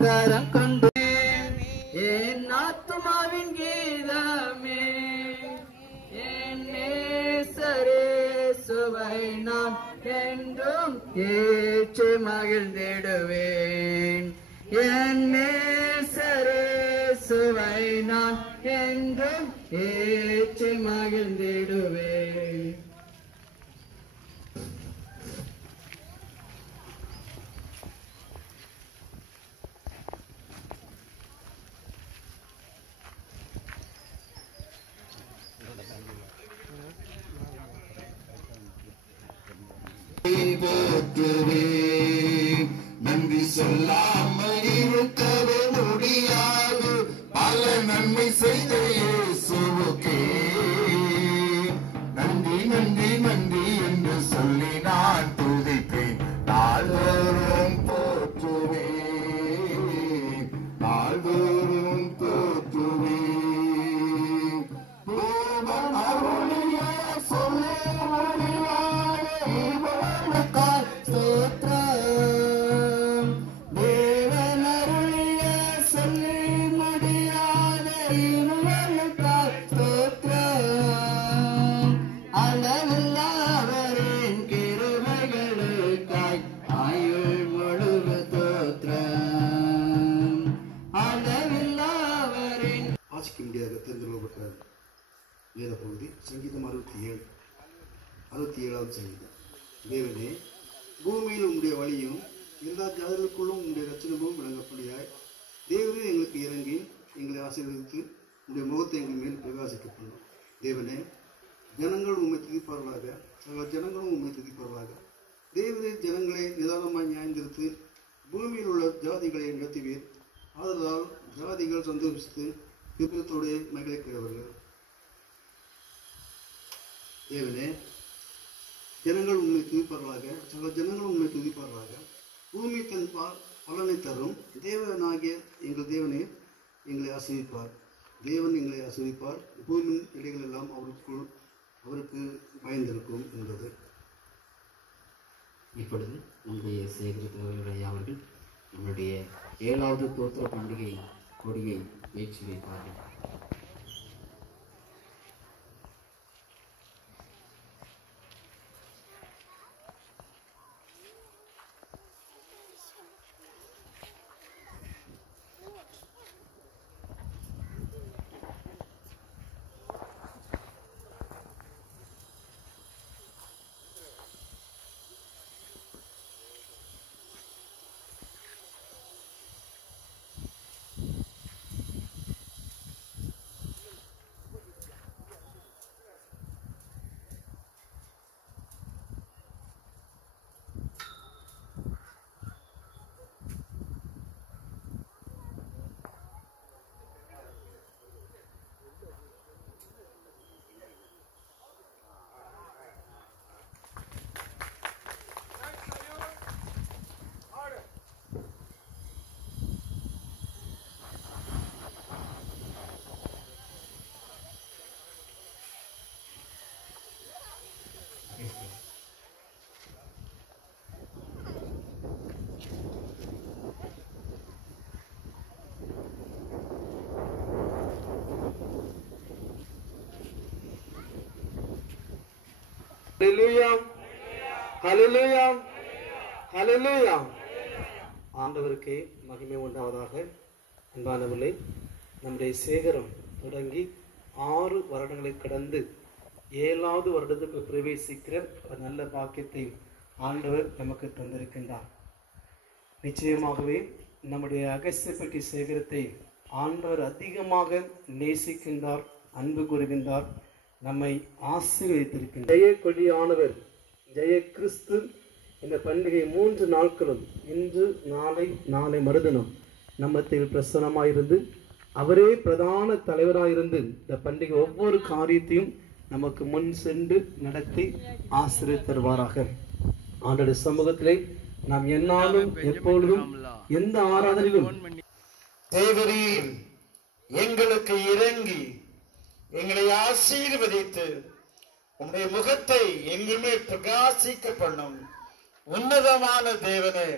கரம் கொண்டு என் ஆத்துமாவின் கீதமே என் நேசரே சுவை நான் என்றும் ஏற்று மகிழ்ந்திடுவேன் என் நேசரே சுவை நான் என்றும் ஏற்று மகிழ்ந்திடுவேன். நன்றி சொல்லாமல் இருக்கவே முடியாது பல நன்மை செய்த இயேசுவுக்கே நன்றி நன்றி நன்றி என்று சொல்லி நான் துதிப்பேன் நாள்தோறும் போற்றுவேன் நாள்தோறும் போற்றுவேன் வேத பகுதி சங்கீதம் 67வது சங்கீதம். தேவனே, பூமியில் உங்களுடைய வழியும் எல்லா ஜாதிகளுக்குள்ளும் உங்களுடைய ரட்சணமும் விளங்கப்படியாய் தேவனே எங்களுக்கு இறங்கி எங்களை ஆசீர்வதித்து உங்களுடைய முகத்தை எங்கள் மேல் பிரகாசிக்க பண்ணும். தேவனே, ஜனங்கள் உண்மை துதிப்பார்களாக, சகல ஜனங்களும் உண்மை துதிப்பார்களாக. தேவனே, ஜனங்களை நிதானமாய் நியாயந்திருத்து பூமியில் உள்ள ஜாதிகளை நடத்துவீர். ஆதலால் ஜாதிகள் சந்தோஷித்து கிருபத்தோடு மகிழ்கிறவர்கள். தேவனே, ஜனங்கள் உண்மை துதிப்பார்களாக, சகல ஜனங்களும் உண்மை துதிப்பார்களாக. பூமி தன் பலனை தரும். தேவனாகிய எங்கள் தேவனே, எங்களை ஆசீர்வதிப்பார். தேவன் எங்களை ஆசீர்வதிப்பார். பூமியின் இடைகள் எல்லாம் அவருக்கு பயந்திருக்கும் என்பது. இப்பொழுது நம்முடைய சேகரித்தவர்கள் அவர்கள் நம்முடைய 7வது தோத்திர பண்டிகை கொடியை ஏற்றி வைப்பார்கள். ஹல்லேலூயா, ஹல்லேலூயா, ஹல்லேலூயா. ஆண்டவருக்கே மகிமை உண்டாவதாக. அன்பானவர்களே, நம்முடைய சேகரம் தொடங்கி 6 வருடங்களை கடந்து 7வது வருடத்துக்கு பிரவேசிக்கிற ஒரு நல்ல பாக்கியத்தை ஆண்டவர் நமக்கு தந்திருக்கின்றார். நிச்சயமாகவே நம்முடைய அகஸ்தியப்பட்டி சேகரத்தை ஆண்டவர் அதிகமாக நேசிக்கின்றார், அன்பு கூறுகின்றார், நம்மை ஆசீர்வதித்திருக்கின்றார். ஜெய கொடியானவர் ஜெய கிறிஸ்து இந்த பண்டிகை 3 நாட்களும் இன்று நாளை மறுதினம் நம்மத்தில் பிரசன்னமாயிருந்து அவரே பிரதான தலைவராயிருந்து இந்த பண்டிகை ஒவ்வொரு காரியத்தையும் நமக்கு முன் சென்று நடத்தி ஆசீர்வதித்து தருவாராக. ஆண்டவருடைய சமூகத்திலே நாம் என்னாலும் எப்பொழுதும் எந்த ஆராதனையிலும் தேவரீர் எங்களுக்கு இறங்கி எங்களை ஆசீர்வதித்து உம்முடைய முகத்தை எங்குமே பிரகாசிக்க பண்ணும் உன்னதமான தேவனே,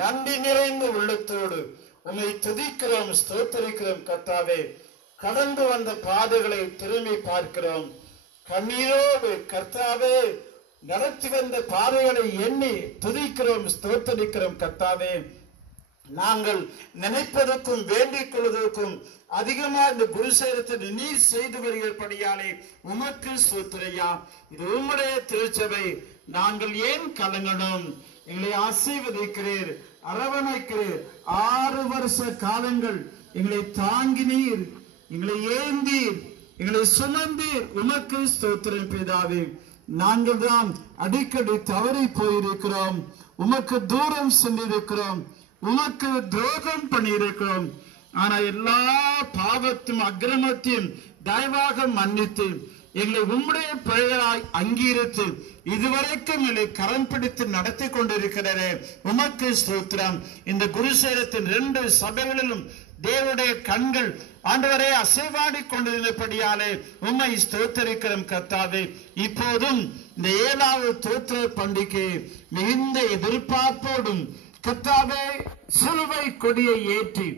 நன்றி நிறைந்த உள்ளத்தோடு உம்மை துதிக்கிறோம், ஸ்தோத்தரிக்கிறோம். கர்த்தாவே, கடந்து வந்த பாதைகளை திரும்பி பார்க்கிறோம். கண்ணீரோடு கர்த்தாவே நடத்தி வந்த பாதைகளை எண்ணி துதிக்கிறோம், ஸ்தோத்தரிக்கிறோம். கர்த்தாவே, நாங்கள் நினைப்பதற்கும் வேண்டிக் கொள்வதற்கும் அதிகமா இந்த குருசேரத்தில் நீர் செய்து வருகிறபடியாலே உமக்கு ஸ்தோத்திரையா. இது உம்முடைய திருச்சபை, நாங்கள் ஏன் கலங்கணும்? எங்களை ஆசீர்வதிக்கிறீர், அரவணைக்கிறீர். 6 வருஷ காலங்கள் எங்களை தாங்கினீர், எங்களை ஏந்தீர், எங்களை சுமந்தீர். உமக்கு ஸ்தோத்திரம் பிதாவே. நாங்கள் தான் அடிக்கடி தவறி போயிருக்கிறோம், உமக்கு தூரம் சென்றிருக்கிறோம், உமக்கு துரோகம் பண்ணியிருக்கிறோம். ஆனா எல்லா பாவத்தையும் அக்கிரமத்தையும் தயவாக மன்னித்து எங்களை உம்முடைய பிள்ளைகளாய் அங்கீகரித்து இதுவரைக்கும் எங்களை கரம் பிடித்து நடத்தி கொண்டிருக்கிறே உமக்கு ஸ்தோத்திரம். இந்த குருசேரத்தின் 2 சபைகளிலும் தேவனுடைய கண்கள் ஆண்டவரே அசைவாடி கொண்டிருந்தபடியாலே உம்மை ஸ்தோத்தரிக்கிறோம் கர்த்தாவே. இப்போதும் இந்த 7வது தோத்திர பண்டிகை மிகுந்த எதிர்பார்ப்போடும் கர்த்தாவே சிலுவை கொடியை ஏற்றி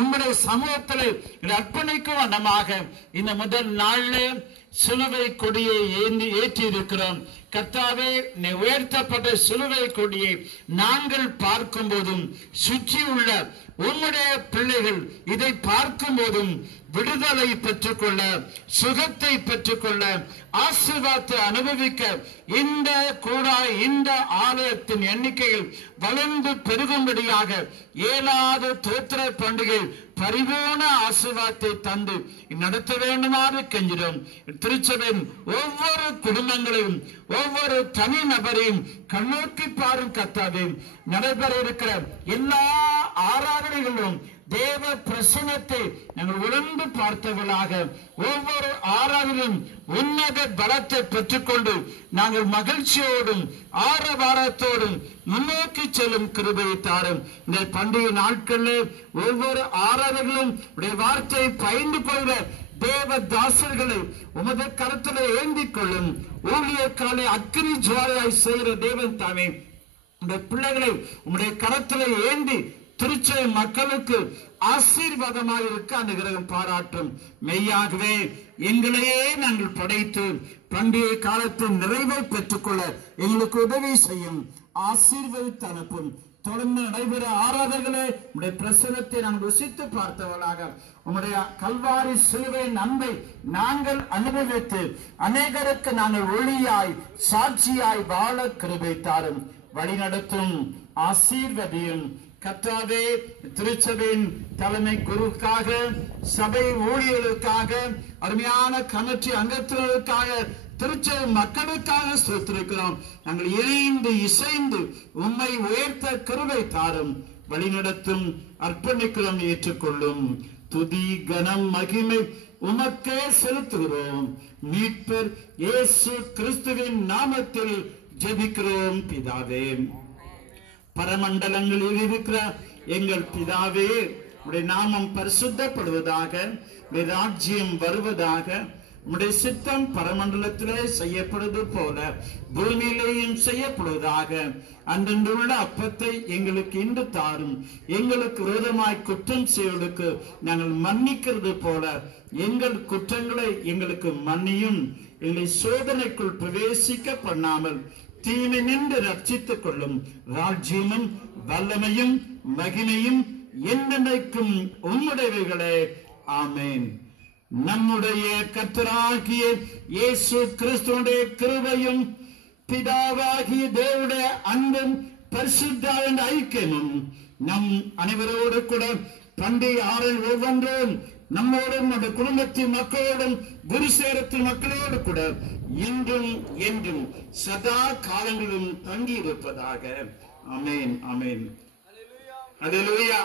உங்களுடைய சமூகத்தில் அர்ப்பணிக்கும் வண்ணமாக இந்த முதல் நாளிலே சிலுவை கொடியை ஏற்றி இருக்கிறோம். கர்த்தாவே, உயர்த்தப்பட்ட சிலுவை கொடியை நாங்கள் பார்க்கும் போதும் சுற்றி உள்ள உம்முடைய பிள்ளைகள் இதை பார்க்கும் போதும் விடுதலை பெற்றுக்கொள்ள, சுகத்தை பெற்றுக்கொள்ள, ஆசீர்வாதத்தை அனுபவிக்க இந்த ஆலயத்தின் எண்ணிக்கையில் வளர்ந்து பெருகும்படியாக 7வது தோத்திர பண்டிகை பரிபூர்ண ஆசீர்வாதத்தை தந்து நடத்த வேண்டுமாறு கெஞ்சிடும். திருச்சபையின் ஒவ்வொரு குடும்பங்களையும் ஒவ்வொரு தனி நபரையும் கண்ணோக்கி பாரும் கர்த்தாவே. நடைபெற இருக்கிற எல்லா ஆராதனைகளும் தேவ பிரசன்னத்தை நாங்கள் உணர்ந்து பார்த்தவர்களாக ஒவ்வொரு ஆராதனையும் உன்னத பலத்தை பெற்றுக்கொண்டு நாங்கள் மகிழ்ச்சியோடும் ஆரவாரத்தோடும் முன்னோக்கி செல்லும் கிருபையை தாரும். இந்த பண்டிகை நாட்களில் ஒவ்வொரு ஆராதனைகளும் உடைய வார்த்தையை பயந்து கொள்கிற தேவ தாசர்களை உமது கருத்திலே ஏந்திக் கொள்ளும். ஊழியக்காலை அக்கினி ஜுவாலையாய் செய்கிற தேவன் தாமே உடைய பிள்ளைகளை உம்முடைய கரத்திலே ஏந்தி திருச்சபை மக்களுக்கு ஆசீர்வாதமாக இருக்க அனுகிரகம் பாராட்டும். மெய்யாகவே எங்களையே நாங்கள் படைத்து பண்டிகை காலத்தின் நிறைவை பெற்றுக்கொள்ள எங்களுக்கு உதவி செய்யும். ஆசீர்வதித்து அனுப்பும். தொடர்ந்து நடைபெற ஆராதனைகளே உடைய பிரசனத்தை நாங்கள் ருசித்து பார்த்தவர்களாக உம்முடைய கல்வாரி சிலுவையின் அன்பை நாங்கள் அனுபவித்து அநேகருக்கு நாங்கள் ஒளியாய் சாட்சியாய் வாழ கிருபை தாரும். வழிநடத்தும் ஆசீர்வதியும். கர்த்தாவே, திருச்சபையின் தலைமை குருவுக்காக, சபை ஊழியர்களுக்காக, அருமையான கமிட்டி அங்கத்தினருக்காக, திருச்சபை மக்களுக்காக ஸ்தோத்திரிக்கிறோம். நாங்கள் இணைந்து இசைந்து உம்மை உயர்த்த கிருபை தாரும். வழிநடத்தும் அர்ப்பணிக்கிறோம். ஏற்றுக்கொள்ளும். துதி கனம் மகிமை உமக்கே செலுத்துகிறோம். மீட்பர் இயேசு கிறிஸ்துவின் நாமத்தில் ஜெபிக்கிறோம் பிதாவே. பரமண்டலங்களில் இருக்கிற எங்கள் பிதாவே, உடைய நாமம் பரிசுத்தப்படுவதாக, உடைய ராஜ்யம் வருவதாக, உடைய சித்தம் பரமண்டலத்திலே செய்யப்படுவது போல பூமியிலேயும் செய்யப்படுவதாக. அன்றன்றுள்ள அப்பத்தை எங்களுக்கு இன்று தாரும். எங்களுக்கு விரோதமாய் குற்றம் செய்வதற்கு நாங்கள் மன்னிக்கிறது போல எங்கள் குற்றங்களை எங்களுக்கு மன்னியும். எங்களை சோதனைக்குள் பிரவேசிக்க பண்ணாமல் தீமை நின்று ரட்சித்துக் கொள்ளும். ராஜ்யமும் வல்லமையும் மகிமையும் என்றென்றைக்கும் உம்முடையவைகளே. ஆமென். நம்முடைய கர்த்தராகிய இயேசு கிறிஸ்துவுடைய கிருபையும் பிதாவாகிய தேவனுடைய அன்பும் பரிசுத்த ஐக்கியமும் நம் அனைவரோடு கூட பண்டிகை ஆறில் ஒவ்வொன்றும் நம்மோடும் நம்ம குடும்பத்தின் மக்களோடும் குரு சேரத்தின் மக்களோடு கூட இன்றும் என்றும் சதா காலங்களிலும் தங்கி இருப்பதாக. ஆமென். ஆமென். அல்லேலூயா.